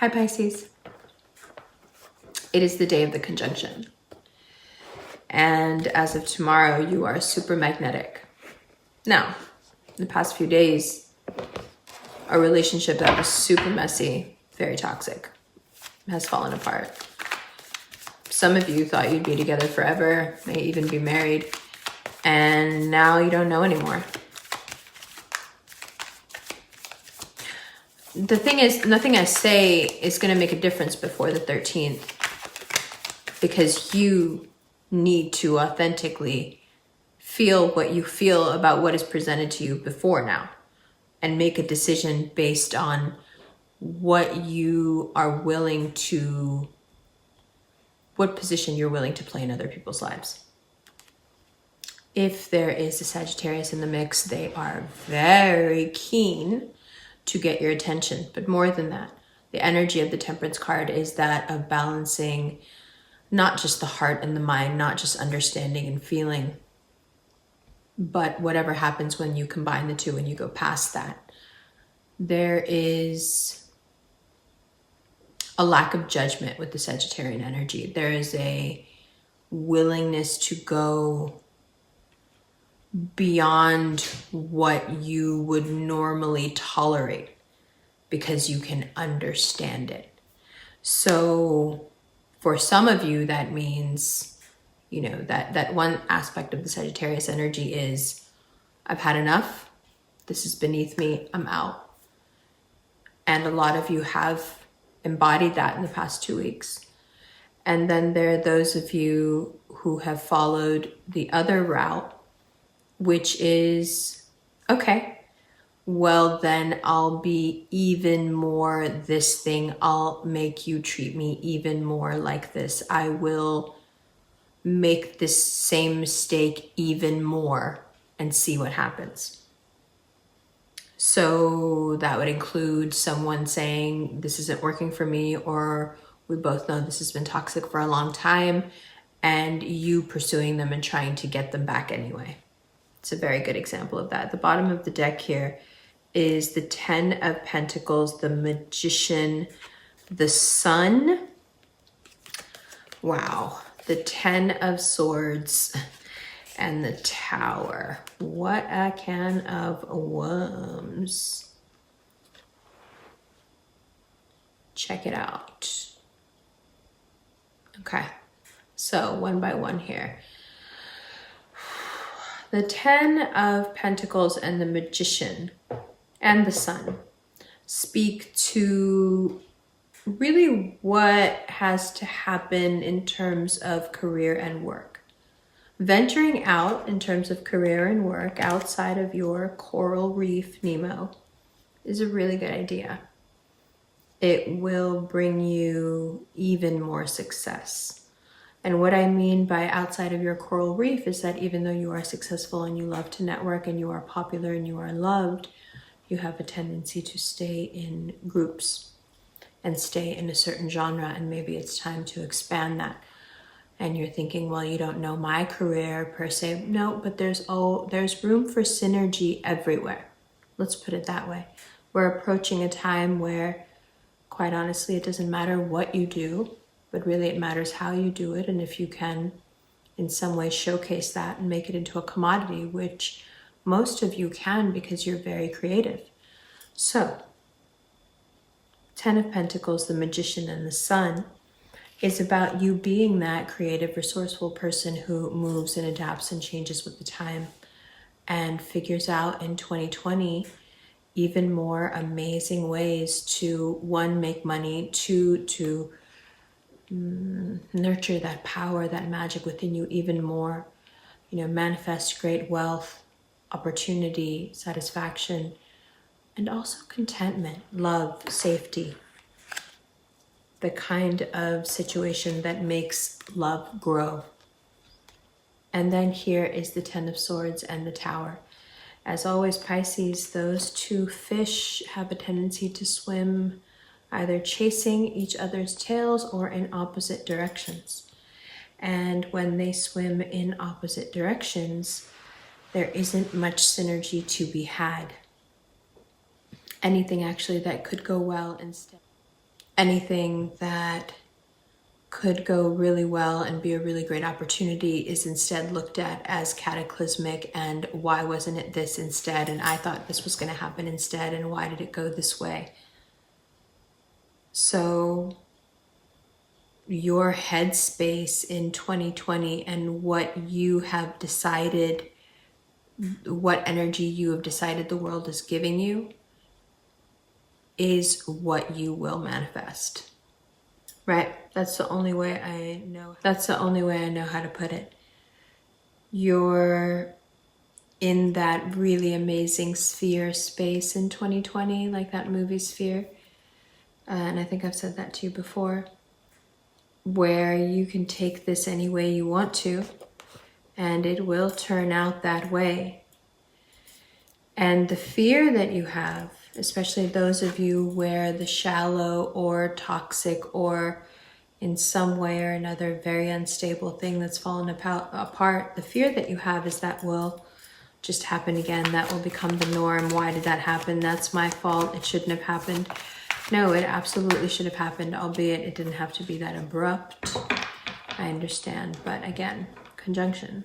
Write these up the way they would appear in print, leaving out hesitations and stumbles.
Hi Pisces. It is the day of the conjunction. And as of tomorrow, you are super magnetic. Now, in the past few days, a relationship that was super messy, very toxic, has fallen apart. Some of you thought you'd be together forever, may even be married, and now you don't know anymore. The thing is, nothing I say is going to make a difference before the 13th because you need to authentically feel what you feel about what is presented to you before now and make a decision based on what you are willing to, what position you're willing to play in other people's lives. If there is a Sagittarius in the mix, they are very keen to get your attention. But more than that, the energy of the Temperance card is that of balancing not just the heart and the mind, not just understanding and feeling, but whatever happens when you combine the two and you go past that. There is a lack of judgment with the Sagittarian energy. There is a willingness to go beyond what you would normally tolerate because you can understand it. So for some of you, that means, you know, that one aspect of the Sagittarius energy is, I've had enough. This is beneath me. I'm out. And a lot of you have embodied that in the past 2 weeks. And then there are those of you who have followed the other route, which is, okay, well then I'll be even more this thing. I'll make you treat me even more like this. I will make this same mistake even more and see what happens. So that would include someone saying, this isn't working for me, or we both know this has been toxic for a long time, and you pursuing them and trying to get them back anyway. It's a very good example of that. At the bottom of the deck here is the 10 of Pentacles, the Magician, the Sun. Wow. The 10 of Swords and the Tower. What a can of worms. Check it out. Okay. So one by one here. The 10 of Pentacles and the Magician and the Sun speak to really what has to happen in terms of career and work. Venturing out in terms of career and work outside of your coral reef, Nemo, is a really good idea. It will bring you even more success. And what I mean by outside of your coral reef is that even though you are successful and you love to network and you are popular and you are loved, you have a tendency to stay in groups and stay in a certain genre, and maybe it's time to expand that. And you're thinking, well, you don't know my career per se. No, but there's room for synergy everywhere. Let's put it that way. We're approaching a time where, quite honestly, it doesn't matter what you do, but really it matters how you do it. And if you can in some way showcase that and make it into a commodity, which most of you can because you're very creative. So 10 of Pentacles, the Magician and the Sun, is about you being that creative, resourceful person who moves and adapts and changes with the time and figures out in 2020 even more amazing ways to, one, make money, two, to nurture that power, that magic within you even more, you know, manifest great wealth, opportunity, satisfaction, and also contentment, love, safety, the kind of situation that makes love grow. And then here is the 10 of Swords and the Tower. As always, Pisces, those two fish have a tendency to swim either chasing each other's tails or in opposite directions. And when they swim in opposite directions, there isn't much synergy to be had. Anything actually that could go well instead. anything that could go really well and be a really great opportunity is instead looked at as cataclysmic, and why wasn't it this instead, and I thought this was going to happen instead, and why did it go this way? So your headspace in 2020 and what you have decided, what energy you have decided the world is giving you, is what you will manifest. Right? That's the only way I know. That's the only way I know how to put it. You're in that really amazing sphere space in 2020, like that movie Sphere. And I think I've said that to you before, where you can take this any way you want to, and it will turn out that way. And the fear that you have, especially those of you where the shallow or toxic or in some way or another very unstable thing that's fallen apart, the fear that you have is that will just happen again. That will become the norm. Why did that happen? That's my fault. It shouldn't have happened. No, it absolutely should have happened, albeit it didn't have to be that abrupt. I understand, but again, conjunction.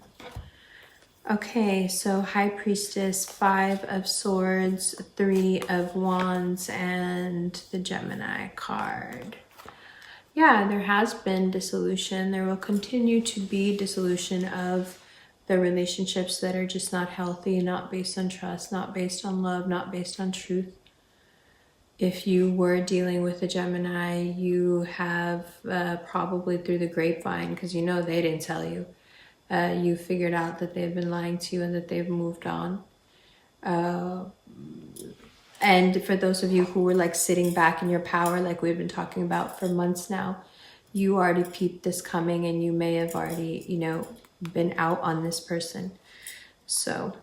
Okay, so High Priestess, 5 of Swords, 3 of Wands, and the Gemini card. Yeah, there has been dissolution. There will continue to be dissolution of the relationships that are just not healthy, not based on trust, not based on love, not based on truth. If you were dealing with a Gemini, you have probably through the grapevine, because you know they didn't tell you, you figured out that they've been lying to you and that they've moved on. And for those of you who were like sitting back in your power, like we've been talking about for months now, you already peeped this coming, and you may have already, you know, been out on this person. So,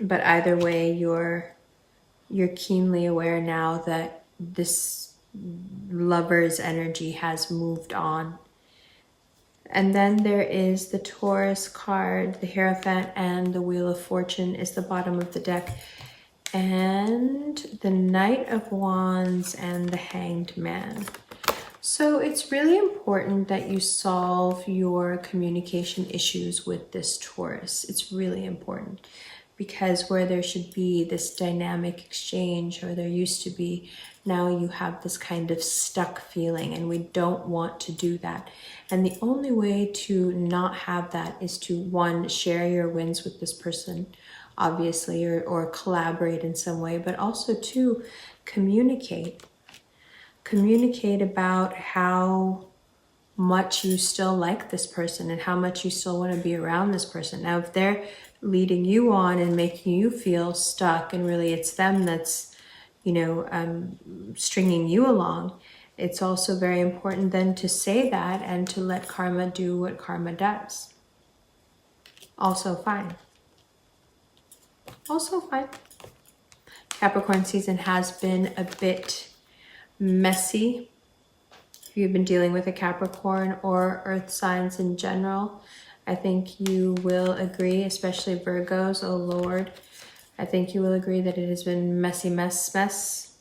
but either way, you're keenly aware now that this lover's energy has moved on. And then there is the Taurus card, the Hierophant, and the Wheel of Fortune is the bottom of the deck. And the Knight of Wands and the Hanged Man. So it's really important that you solve your communication issues with this Taurus. It's really important, because where there should be this dynamic exchange, or there used to be, now you have this kind of stuck feeling, and we don't want to do that. And the only way to not have that is to, 1, share your wins with this person, obviously, or collaborate in some way, but also 2, communicate. Communicate about how much you still like this person and how much you still want to be around this person. Now, if they're leading you on and making you feel stuck, and really it's them that's, you know, stringing you along, it's also very important then to say that and to let karma do what karma does. Also fine. Also fine. Capricorn season has been a bit messy. If you've been dealing with a Capricorn or earth signs in general, I think you will agree, especially Virgos, oh Lord, I think you will agree that it has been messy mess.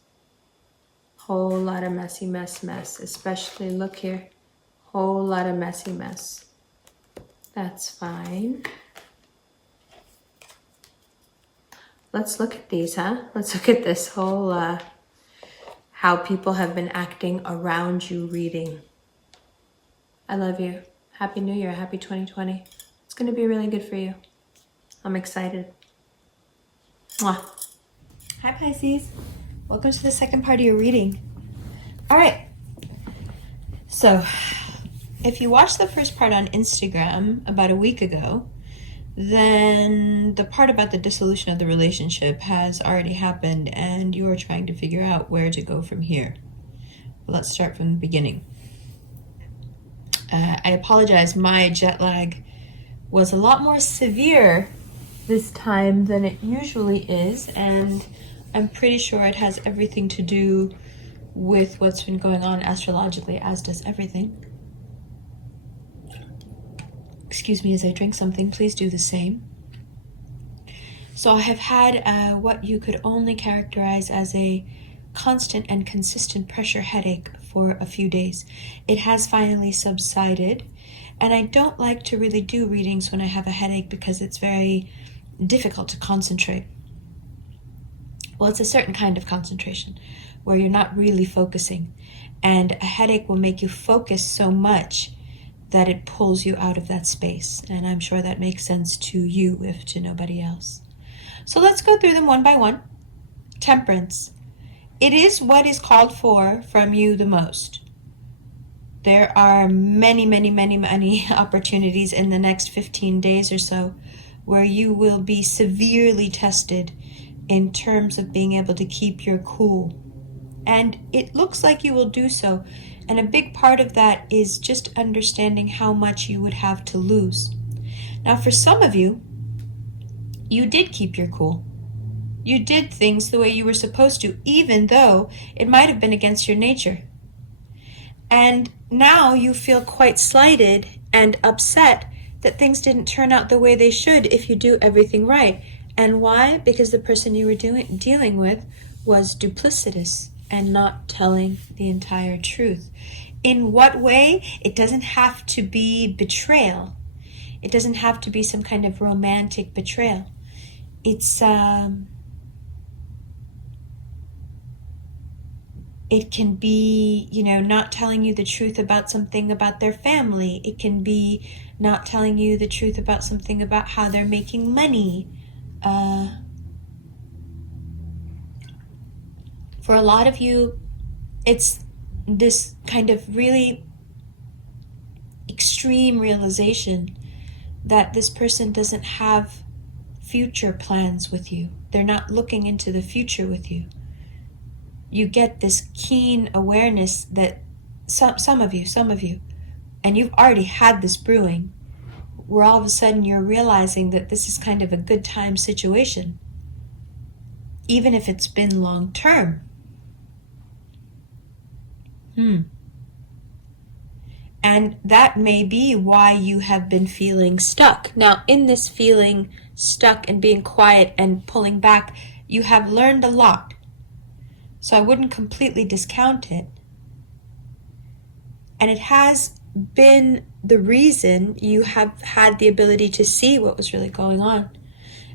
Whole lot of messy mess, especially, look here, whole lot of messy mess. That's fine. Let's look at these, huh? Let's look at this whole how people have been acting around you reading. I love you. Happy New Year. Happy 2020. It's going to be really good for you. I'm excited. Mwah. Hi, Pisces. Welcome to the second part of your reading. All right. So, if you watched the first part on Instagram about a week ago, then the part about the dissolution of the relationship has already happened, and you are trying to figure out where to go from here. Let's start from the beginning. I apologize, my jet lag was a lot more severe this time than it usually is, and I'm pretty sure it has everything to do with what's been going on astrologically, as does everything. Excuse me as I drink something, please do the same. So I have had what you could only characterize as a constant and consistent pressure headache for a few days. It has finally subsided, and I don't like to really do readings when I have a headache because it's very difficult to concentrate. Well, it's a certain kind of concentration where you're not really focusing, and a headache will make you focus so much that it pulls you out of that space. And I'm sure that makes sense to you, if to nobody else. So let's go through them one by one. Temperance. It is what is called for from you the most. There are many opportunities in the next 15 days or so where you will be severely tested in terms of being able to keep your cool. And it looks like you will do so. And a big part of that is just understanding how much you would have to lose. Now, for some of you, you did keep your cool. You did things the way you were supposed to, even though it might have been against your nature. And now you feel quite slighted and upset that things didn't turn out the way they should if you do everything right. And why? Because the person you were dealing with was duplicitous and not telling the entire truth. In what way? It doesn't have to be betrayal. It doesn't have to be some kind of romantic betrayal. It's it can be, not telling you the truth about something about their family. It can be not telling you the truth about something about how they're making money. For a lot of you, it's this kind of really extreme realization that this person doesn't have future plans with you. They're not looking into the future with you. You get this keen awareness that some of you, and you've already had this brewing, where all of a sudden you're realizing that this is kind of a good time situation, even if it's been long term. And that may be why you have been feeling stuck. Now, in this feeling stuck and being quiet and pulling back, you have learned a lot. So I wouldn't completely discount it. And it has been the reason you have had the ability to see what was really going on.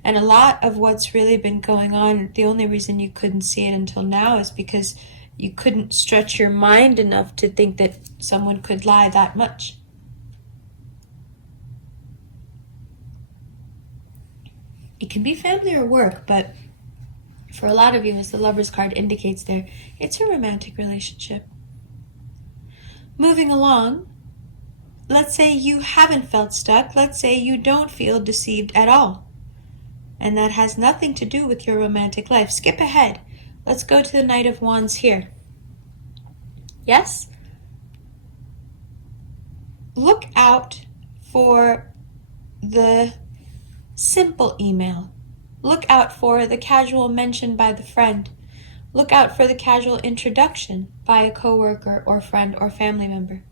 And a lot of what's really been going on, the only reason you couldn't see it until now is because you couldn't stretch your mind enough to think that someone could lie that much. It can be family or work, but for a lot of you, as the Lover's card indicates there, it's a romantic relationship. Moving along, let's say you haven't felt stuck. Let's say you don't feel deceived at all. And that has nothing to do with your romantic life. Skip ahead. Let's go to the Knight of Wands here. Yes? Look out for the simple email. Look out for the casual mention by the friend. Look out for the casual introduction by a coworker or friend or family member.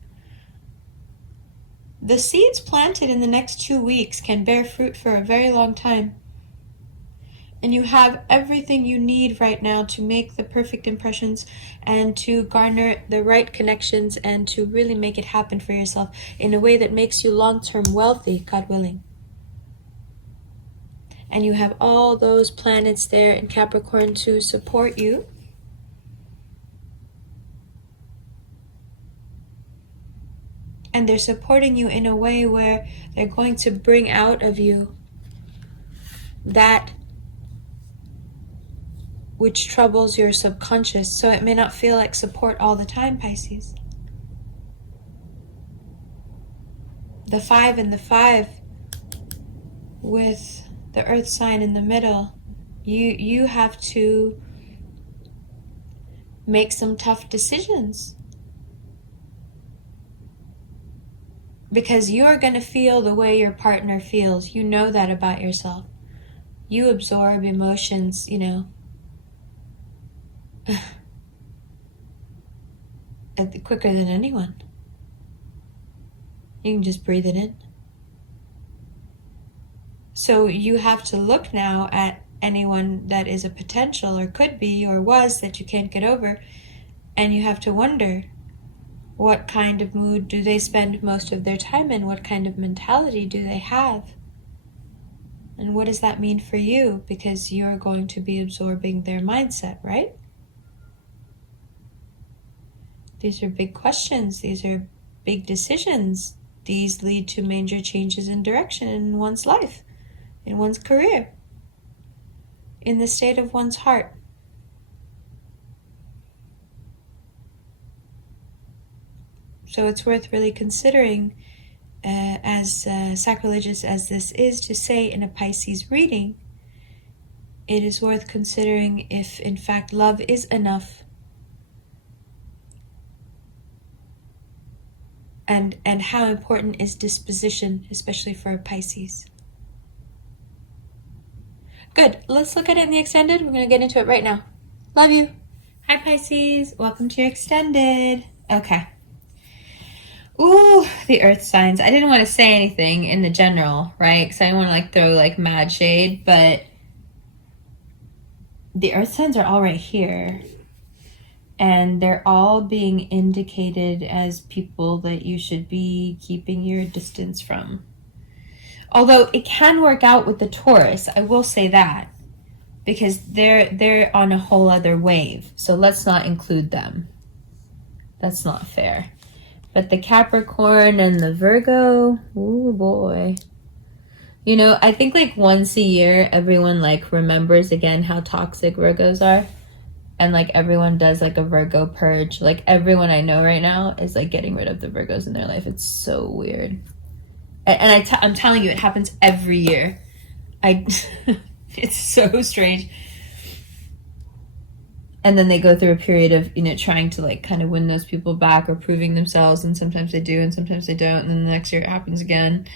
The seeds planted in the next 2 weeks can bear fruit for a very long time. And you have everything you need right now to make the perfect impressions and to garner the right connections and to really make it happen for yourself in a way that makes you long-term wealthy, God willing. And you have all those planets there in Capricorn to support you. And they're supporting you in a way where they're going to bring out of you that which troubles your subconscious. So it may not feel like support all the time, Pisces. The 5 and the 5 with the earth sign in the middle, you have to make some tough decisions. Because you're going to feel the way your partner feels. You know that about yourself. You absorb emotions, quicker than anyone. You can just breathe it in. So you have to look now at anyone that is a potential or could be or was that you can't get over, and you have to wonder, What kind of mood do they spend most of their time in? What kind of mentality do they have? And what does that mean for you? Because you're going to be absorbing their mindset, right? These are big questions. These are big decisions. These lead to major changes in direction in one's life, in one's career, in the state of one's heart. So it's worth really considering, as sacrilegious as this is to say in a Pisces reading, it is worth considering if in fact love is enough, and how important is disposition, especially for a Pisces. Good. Let's look at it in the extended. We're going to get into it right now. Love you. Hi, Pisces. Welcome to your extended. Okay. Ooh, the earth signs. I didn't want to say anything in the general, right? Because I didn't want to throw mad shade, but the earth signs are all right here. And they're all being indicated as people that you should be keeping your distance from. Although it can work out with the Taurus, I will say that, because they're on a whole other wave. So let's not include them. That's not fair. But the Capricorn and the Virgo, oh boy. You know, I think once a year, everyone remembers again how toxic Virgos are. And everyone does a Virgo purge. Everyone I know right now is getting rid of the Virgos in their life. It's so weird. And I'm telling you, it happens every year. It's so strange. And then they go through a period of, trying to kind of win those people back or proving themselves. And sometimes they do and sometimes they don't. And then the next year it happens again.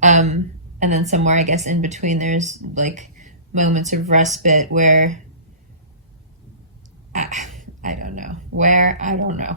And then somewhere, I guess, in between, there's moments of respite where I don't know. I don't know.